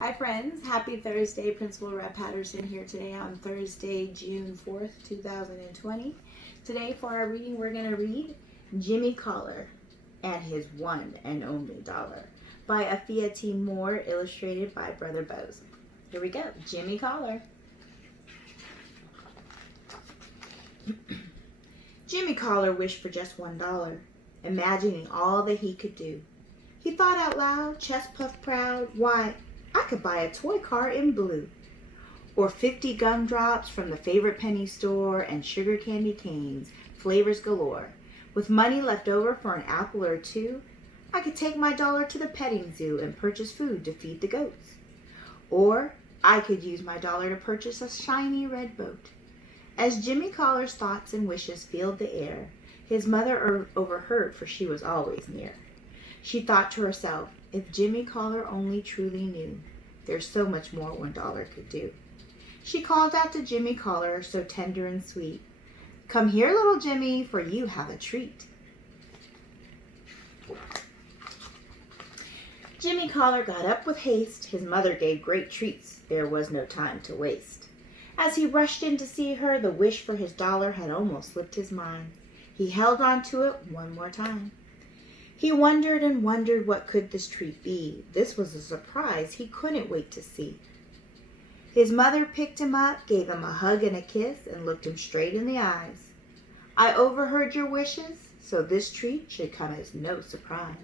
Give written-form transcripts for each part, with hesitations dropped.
Hi friends, happy Thursday. Principal Rabb-Patterson here today on Thursday, June 4th, 2020. Today for our reading, we're going to read Jimmy Collar and His One and Only Dollar by Afiya T. Moore, illustrated by Brother Boze. Here we go, Jimmy Collar. Jimmy Collar wished for just $1, imagining all that he could do. He thought out loud, chest puffed proud, why, I could buy a toy car in blue, or 50 gumdrops from the favorite penny store and sugar candy canes, flavors galore. With money left over for an apple or two, I could take my dollar to the petting zoo and purchase food to feed the goats. Or I could use my dollar to purchase a shiny red boat. As Jimmy Collar's thoughts and wishes filled the air, his mother overheard, for she was always near. She thought to herself, if Jimmy Collar only truly knew, there's so much more $1 could do. She called out to Jimmy Collar, so tender and sweet, come here, little Jimmy, for you have a treat. Jimmy Collar got up with haste. His mother gave great treats. There was no time to waste. As he rushed in to see her, the wish for his dollar had almost slipped his mind. He held on to it one more time. He wondered and wondered what could this treat be. This was a surprise he couldn't wait to see. His mother picked him up, gave him a hug and a kiss, and looked him straight in the eyes. I overheard your wishes, so this treat should come as no surprise.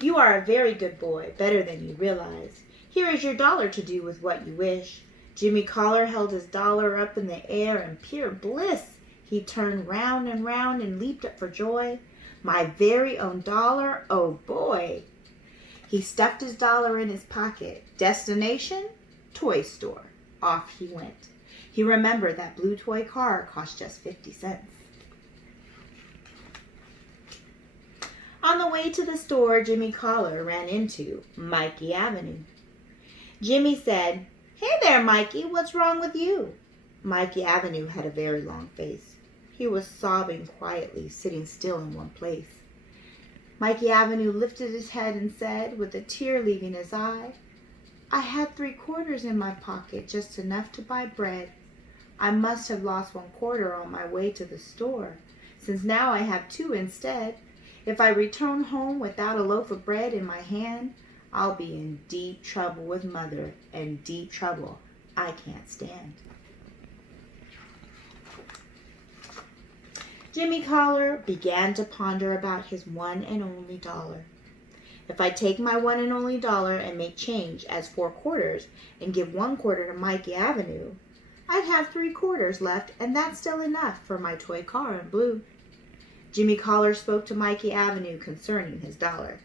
You are a very good boy, better than you realize. Here is your dollar to do with what you wish. Jimmy Collar held his dollar up in the air in pure bliss. He turned round and leaped up for joy. My very own dollar, oh boy! He stuffed his dollar in his pocket. Destination? Toy store. Off he went. He remembered that blue toy car cost just 50 cents. On the way to the store, Jimmy Collar ran into Mikey Avenue. Jimmy said, "Hey there, Mikey, what's wrong with you?" Mikey Avenue had a very long face. He was sobbing quietly, sitting still in one place. Mikey Avenue lifted his head and said, with a tear leaving his eye, I had 3 quarters in my pocket, just enough to buy bread. I must have lost 1 quarter on my way to the store, since now I have 2 instead. If I return home without a loaf of bread in my hand, I'll be in deep trouble with Mother, and deep trouble I can't stand. Jimmy Collar began to ponder about his one and only dollar. If I take my one and only dollar and make change as 4 quarters and give 1 quarter to Mikey Avenue, I'd have 3 quarters left, and that's still enough for my toy car in blue. Jimmy Collar spoke to Mikey Avenue concerning his dollar.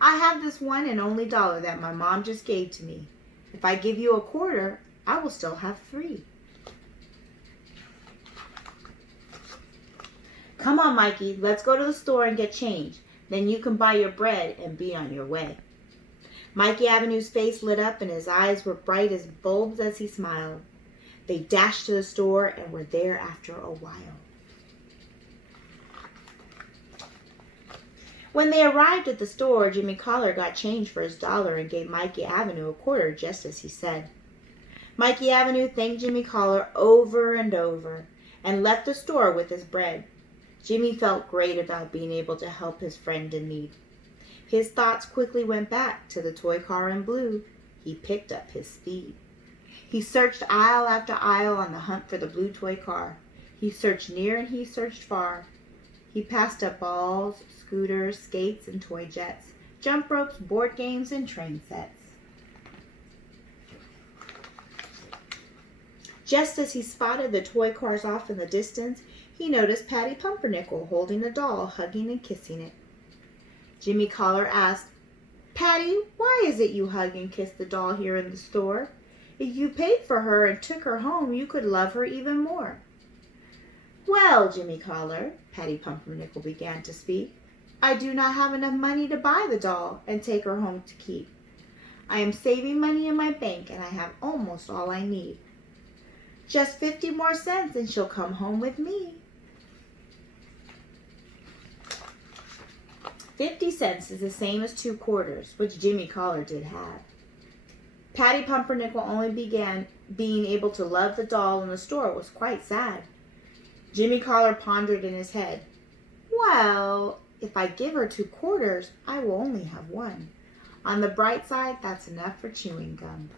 I have this one and only dollar that my mom just gave to me. If I give you 1 quarter, I will still have 3. Come on, Mikey, let's go to the store and get change. Then you can buy your bread and be on your way. Mikey Avenue's face lit up and his eyes were bright as bulbs as he smiled. They dashed to the store and were there after a while. When they arrived at the store, Jimmy Collar got change for his dollar and gave Mikey Avenue 1 quarter just as he said. Mikey Avenue thanked Jimmy Collar over and over and left the store with his bread. Jimmy felt great about being able to help his friend in need. His thoughts quickly went back to the toy car in blue. He picked up his speed. He searched aisle after aisle on the hunt for the blue toy car. He searched near and he searched far. He passed up balls, scooters, skates, and toy jets, jump ropes, board games, and train sets. Just as he spotted the toy cars off in the distance, he noticed Patty Pumpernickel holding a doll, hugging and kissing it. Jimmy Collar asked, Patty, why is it you hug and kiss the doll here in the store? If you paid for her and took her home, you could love her even more. Well, Jimmy Collar, Patty Pumpernickel began to speak, I do not have enough money to buy the doll and take her home to keep. I am saving money in my bank and I have almost all I need. Just 50 more cents and she'll come home with me. 50 cents is the same as 2 quarters, which Jimmy Collar did have. Patty Pumpernickel only began being able to love the doll in the store was quite sad. Jimmy Collar pondered in his head, well, if I give her 2 quarters, I will only have 1. On the bright side, that's enough for chewing gum.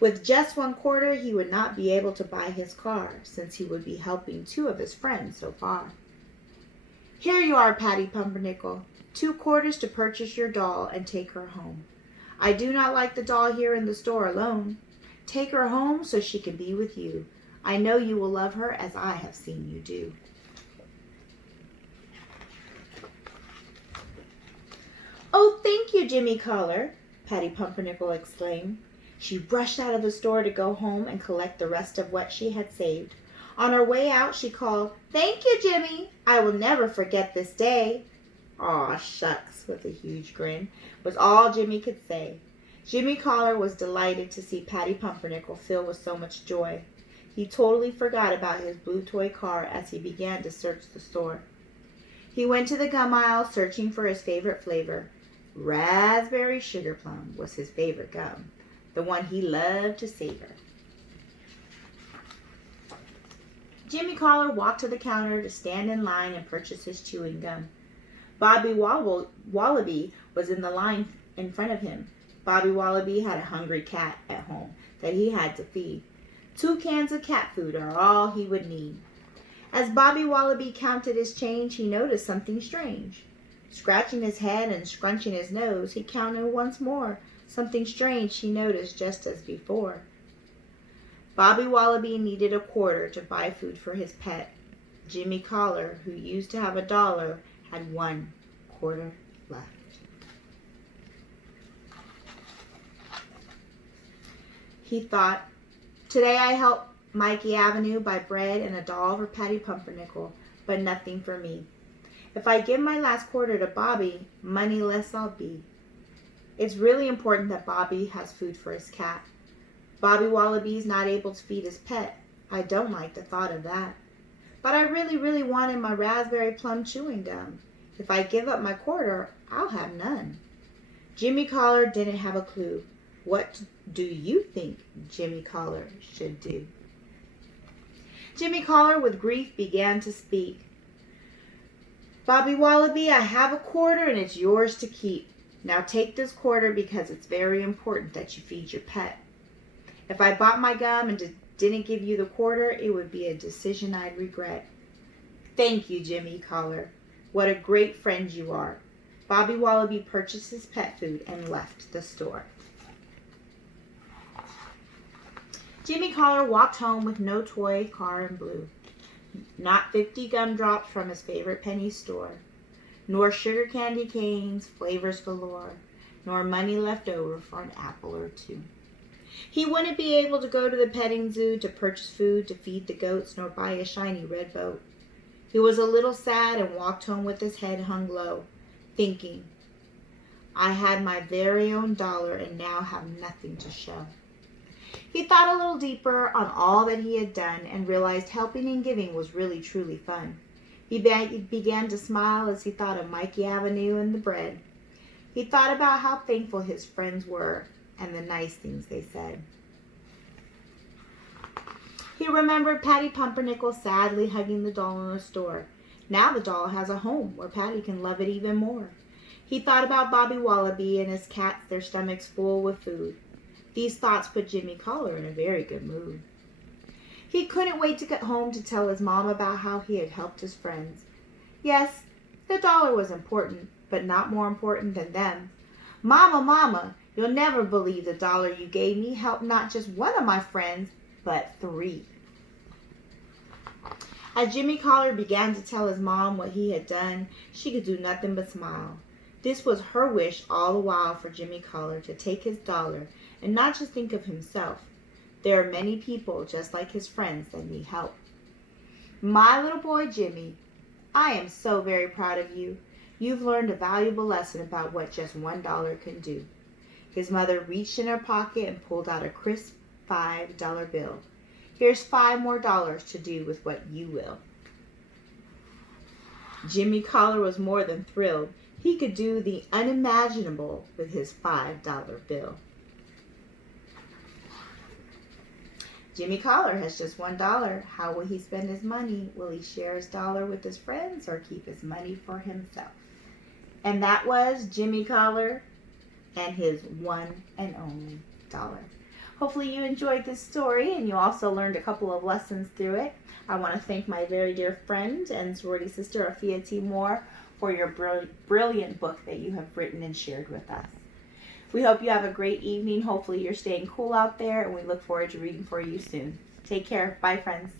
With just 1 quarter, he would not be able to buy his car, since he would be helping 2 of his friends so far. Here you are, Patty Pumpernickel, 2 quarters to purchase your doll and take her home. I do not like the doll here in the store alone. Take her home so she can be with you. I know you will love her as I have seen you do. Oh, thank you, Jimmy Collar, Patty Pumpernickel exclaimed. She rushed out of the store to go home and collect the rest of what she had saved. On her way out, she called, Thank you, Jimmy. I will never forget this day. Aw, shucks, with a huge grin, was all Jimmy could say. Jimmy Collar was delighted to see Patty Pumpernickel filled with so much joy. He totally forgot about his blue toy car as he began to search the store. He went to the gum aisle searching for his favorite flavor. Raspberry Sugar Plum was his favorite gum, the one he loved to savor. Jimmy Collar walked to the counter to stand in line and purchase his chewing gum. Bobby Wallaby was in the line in front of him. Bobby Wallaby had a hungry cat at home that he had to feed. 2 cans of cat food are all he would need. As Bobby Wallaby counted his change, he noticed something strange. Scratching his head and scrunching his nose, he counted once more. Something strange he noticed just as before. Bobby Wallaby needed a quarter to buy food for his pet. Jimmy Collar, who used to have $1, had 1 quarter left. He thought, today I helped Mikey Avenue buy bread and a doll for Patty Pumpernickel, but nothing for me. If I give my last quarter to Bobby, moneyless I'll be. It's really important that Bobby has food for his cat. Bobby Wallaby's not able to feed his pet. I don't like the thought of that. But I really wanted my raspberry plum chewing gum. If I give up my quarter, I'll have none. Jimmy Collar didn't have a clue. What do you think Jimmy Collar should do? Jimmy Collar, with grief, began to speak. Bobby Wallaby, I have a quarter and it's yours to keep. Now take this quarter because it's very important that you feed your pet. If I bought my gum and didn't give you the quarter, it would be a decision I'd regret. Thank you, Jimmy Collar. What a great friend you are. Bobby Wallaby purchased his pet food and left the store. Jimmy Collar walked home with no toy car in blue. Not 50 gumdrops from his favorite penny store, nor sugar candy canes, flavors galore, nor money left over for an apple or 2. He wouldn't be able to go to the petting zoo to purchase food to feed the goats, nor buy a shiny red boat. He was a little sad and walked home with his head hung low, thinking, I had my very own dollar and now have nothing to show. He thought a little deeper on all that he had done and realized helping and giving was really truly fun. He began to smile as he thought of Mikey Avenue and the bread. He thought about how thankful his friends were and the nice things they said. He remembered Patty Pumpernickel sadly hugging the doll in the store. Now the doll has a home where Patty can love it even more. He thought about Bobby Wallaby and his cats, their stomachs full with food. These thoughts put Jimmy Collar in a very good mood. He couldn't wait to get home to tell his mom about how he had helped his friends. Yes, the dollar was important, but not more important than them. Mama, you'll never believe the dollar you gave me helped not just one of my friends, but 3. As Jimmy Collar began to tell his mom what he had done, she could do nothing but smile. This was her wish all the while for Jimmy Collar to take his dollar and not just think of himself. There are many people just like his friends that need help. My little boy Jimmy, I am so very proud of you. You've learned a valuable lesson about what just $1 can do. His mother reached in her pocket and pulled out a crisp $5 bill. Here's 5 more dollars to do with what you will. Jimmy Collar was more than thrilled. He could do the unimaginable with his $5 bill. Jimmy Collar has just $1. How will he spend his money? Will he share his dollar with his friends or keep his money for himself? And that was Jimmy Collar and his one and only dollar. Hopefully you enjoyed this story and you also learned a couple of lessons through it. I want to thank my very dear friend and sorority sister Afiya T. Moore for your brilliant book that you have written and shared with us. We hope you have a great evening. Hopefully you're staying cool out there, and we look forward to reading for you soon. Take care. Bye, friends.